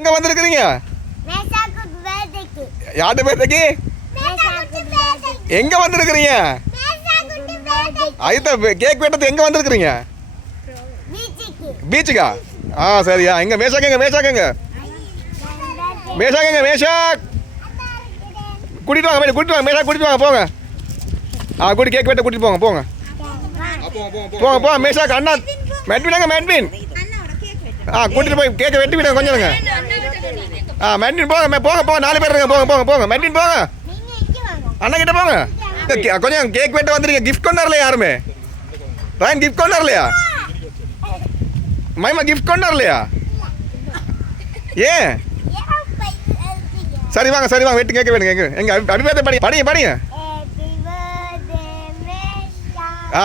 எங்க வந்திருக்கிறீங்க? யாரு பேர்த்துக்கு எங்க வந்திருக்கிறீங்க? ஐயா கேக் வெட்டது எங்க வந்திருக்கிறீங்க? பீச்சுக்கா? ஆ சரியா. எங்க மேஷாக்கங்க மேஷாக்கங்க மேஷாக்கங்க மேஷாக் கூட்டிட்டு வாங்க கூட்டிட்டு வாங்க மேஷாக் கூட்டிட்டு வாங்க போங்க. கூட்டி கேக் வெட்ட கூட்டிட்டு போங்க போங்க போங்க போங்க மேஷாக் அண்ணா மெட்வினாங்க மெட்வின் கூட்டிட்டு போய் கேக்கை வெட்டி விடுங்க கொஞ்சம். மெட்வின் போங்க போங்க போங்க 4 பேர் இருங்க போங்க போங்க போங்க மெட்வின் போங்க அண்ணா கிட்ட போங்க. கொஞ்சம் கேக் வெட்ட வந்துருங்க. கிஃப்ட் கொண்டு வரலையா யாருமே? ராயன் கிஃப்ட் கொண்டு வரலையா? மைமா கிஃப்ட் கொண்டு வரலையா? ஏன்? சரி வாங்க சரி வாங்க வெட்டு கேட்க வேணுங்க. எங்க அபிபேர்தே படிங்க படிங்க படிங்க.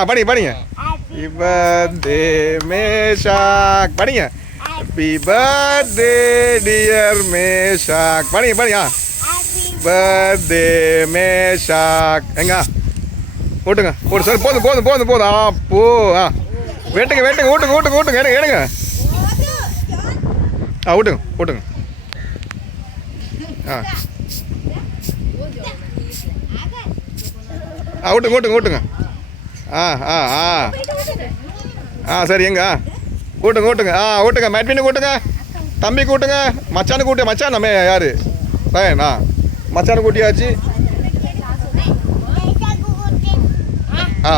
படிங்க படிங்க. ஹாப்பி பர்த்டே மேஷாக் படிங்க. ஹாப்பி பர்த்டே டியர் மேஷாக் படிங்க படிங்க. பர்த்டே மேஷாக் எங்க ஓட்டுங்க ஓட்டு சார் போதும் போதும் போதும் போதும். போ வெட்டுங்க வெட்டுங்க ஊட்டுங்க ஊட்டுங்க ஊட்டுங்க எடுங்க எடுங்க. ஊட்டுங்க ஊட்டுங்க. ஊட்டுங்க ஊட்டுங்க ஊட்டுங்க. சரி எங்க ஊட்டுங்க ஊட்டுங்க. ஊட்டுங்க மெட்வினுக்கு ஊட்டுங்க, தம்பிக்கு ஊட்டுங்க, மச்சானுக்கு ஊட்டு. மச்சான் நம்ம யாரு பையனா? மச்சானுக்கு ஊட்டியாச்சு.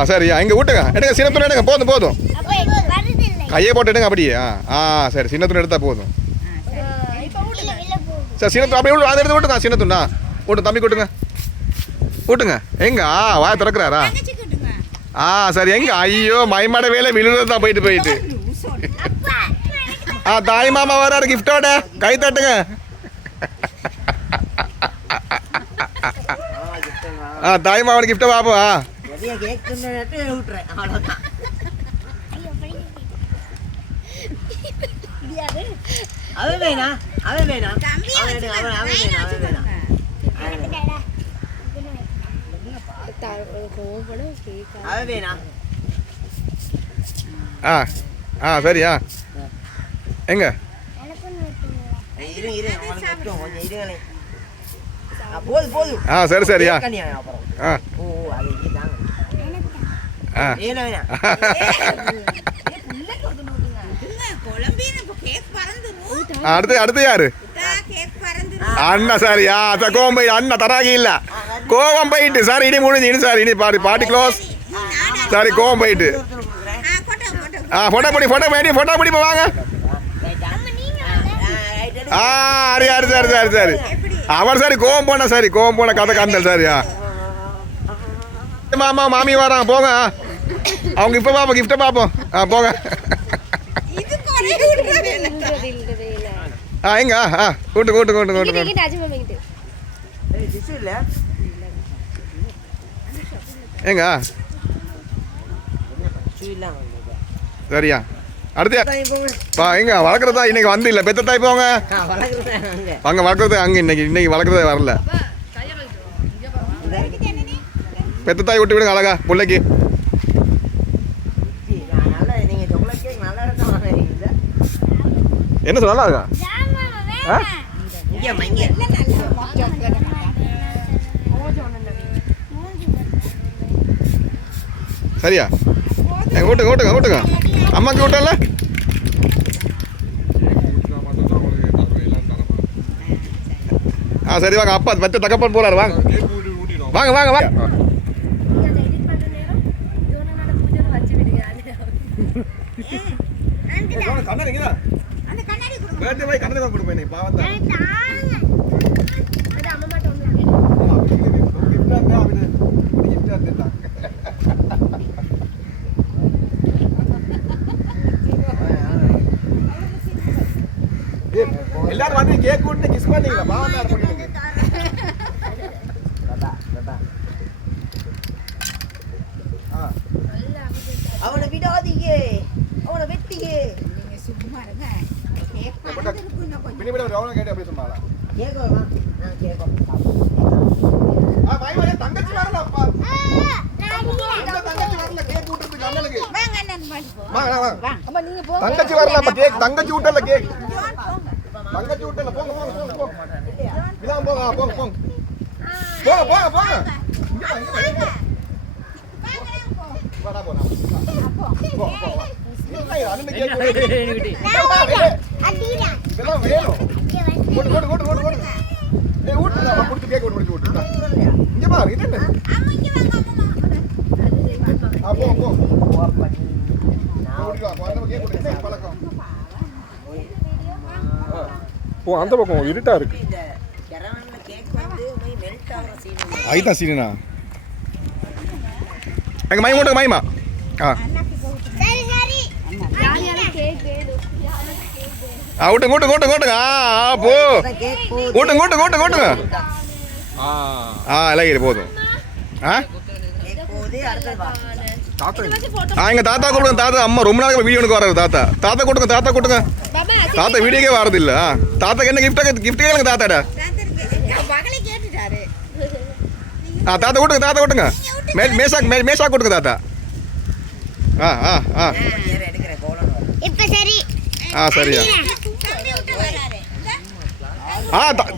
சரியா இங்கே ஊட்டுங்க எடுங்க. சின்னத்துணை எடுங்க போதும் போதும். கையை போட்டு எடுங்க அப்படியே. சரி சின்னத்துணை எடுத்தால் போதும். சரி சின்னத்து அப்படியே அதை எடுத்து விட்டுங்க. சின்னத்துண்ணா ஊட்டு தம்பி கூட்டுங்க ஊட்டுங்க. எங்க வாய திறக்கிறாரா? சரி எங்க? ஐயோ மைமாட வேலை விழுந்து தான் போயிட்டு போயிட்டு. தாய் மாமா வராரு கிஃப்டோட. கை தட்டுங்க. தாய் மாமன் கிஃப்டை பார்ப்போம். அவன் வேணா அவன் வேணா சரியா எங்க? சரி சரியா. அடுத்து அடுத்து யாரு? அண்ணா சாரியா கோவம் போயிட்டு அண்ணா தராகி இல்ல கோவம் போயிட்டு சார் இனி முடிஞ்சு சார் இனி பாட்டி க்ளோஸ். சாரி கோவம் போயிட்டு. போட்டோ பிடி போட்டோ பிடி போட்டோ பிடி வாங்க. சரி சரி சரி சரி அவர் சாரி கோவம் போன சாரி கோவம் போன கதை காந்தல் சாரியா. மாமா மாமி வராங்க போங்க. அவங்க இப்ப பாப்போம் கிஃப்ட பாப்போம். போங்க எங்க கூட்டு கூட்டு கூட்டு கூட்டு எங்க சரியா. அடுத்து எங்க வளர்க்குறதா இன்னைக்கு வந்து இல்லை பெத்த தாய் போங்க. அங்கே வளர்க்குறது அங்கே இன்னைக்கு வளர்க்குறதே வரல. பெத்த தாய் விட்டு விடுங்க அழகா பிள்ளைக்கு. என்ன சொல்ல நல்லா இருக்கா? சரியா ஊட்டுங்க ஊட்டுங்க ஊட்டுங்க. அம்மாக்கு ஊட்டல. சரி வாங்க. அப்பா பச்சை தகப்பன் போறாரு. வாங்க வாங்க வாங்க வாங்க. கண்ணாடி தான் கொடுப்பேன் இன்னைக்கு பாவம் தான். எல்லாரும் வந்து கேக் கூட்டு கிஸ் பண்ணீங்களா? பாவம் தான் பண்ணுங்க. அவனை விடாதீங்க அவனை வெட்டிங்க. நீங்க சும்மா இருங்க. பின்ன விட அவனை கேட்டு அப்படியே சொன்னால கேட்கவா? நான் கேட்கோம். தங்கச்சி வரல அப்பா. தங்கச்சி வரல கேக் கூட்டுறதுக்கு அண்ணனுக்கு. வாங்க அண்ணன் வாங்க வாங்க. அம்மா நீங்க போங்க. தங்கச்சி வரல அப்ப கேக் தங்கச்சி ஊட்டல கேக். தங்கச்சி விட்டல போங்க போங்க போங்க போங்க இதான் போங்க போங்க போங்க போங்க போங்க போங்க இங்க வாடா போடா போ போ இல்லை அண்ணன் கேக் அடிடா இதெல்லாம் வேணும் ஓடு ஓடு ஓடு ஓடு ஓடு ஏய் ஊட்டுடா குடிச்சு கேக் ஓடு ஊட்டுடா இங்க பாரு இது என்ன அம்மா இங்க வாங்க அம்மா போ போ ஓடி வா போறத கேக் ஓடு பழக்கம் போ அந்த பக்கம் இருட்டா இருக்கு ஜரவன்ல கேக் வந்து மெல்ட் ஆகுற சீன் ஐதான் சீனா எங்க மைமா ஓட்டு மைமா சரி சரி யார் கேக் வேணும் ஓட்டுங்க ஓட்டுங்க ஓட்டுங்க ஓட்டுங்க போ கேக் போ ஓட்டுங்க ஓட்டுங்க ஓட்டுங்க ஓட்டுங்க எல்லாம் போதும் கேக் போதே அடுத்து வா எங்க தாத்தா கொடுங்க தாத்தா அம்மா ரொம்ப நாளைக்கு வீடியோனுக்கு வராது தாத்தா தாத்தா கொடுங்க தாத்தா கொடுங்க தாத்தா வீடியோக்கே வரது இல்ல தாத்தாக்கு என்ன கிஃப்ட் கேளுங்க தாத்தாடா தாத்தா கொடுங்க தாத்தா கொடுங்க மேஷா கொடுங்க தாத்தா எடுக்கிறேன் கோலம் இப்ப சரி சரியா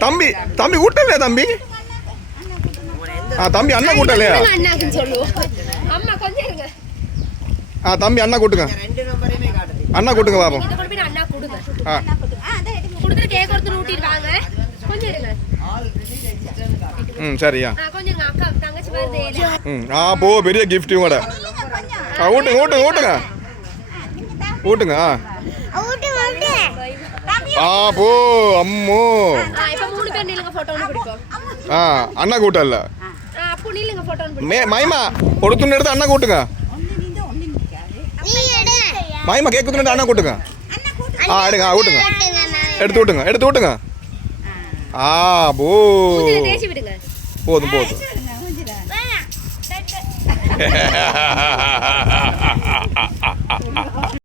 தம்பி தம்பி கூட்டலையா தம்பி தம்பி அண்ணா கூட்டலையா அண்ணாக்குன்னு சொல்லுவோம் அம்மா கொஞ்சம் இருங்க தம்பி அண்ணா கூட்டுங்க ரெண்டு நம்பரையுமே காட்டுது அண்ணா கூட்டுங்க பாப்போம் இத கொண்டு போய் அண்ணா கொடுங்க கொடுத்துட்டு கேக் ஒருத்தர் ஊட்டிடுவாங்க கொஞ்சம் இருங்க ஆல்ரெடி ரெஜிஸ்டர் காட்டுது சரியா கொஞ்சம் இருங்க அக்கா தங்கச்சி வருது போ பெரிய கிஃப்ட் கூட ஊட்டுங்க ஊட்டுங்க ஊட்டுங்க ஊட்டுங்க போ அம்மோ இப்ப மூணு பேர் நில்லுங்க போட்டோ ஒன்று பிடிப்போம் அண்ணா கூட்டல்ல அப்போ நில்லுங்க போட்டோ ஒன்று பிடிப்போம் மைமா ஒரு துண்டு எடுத்து அண்ணா கூட்டுங்க மைமா கேக் குத்துட்டு அண்ணா கூட்டுங்க எடுங்க ஊட்டுங்க எடுத்து விட்டுங்க எடுத்து விட்டுங்க போ தேய்ச்சி விடுங்க போதும் போதும்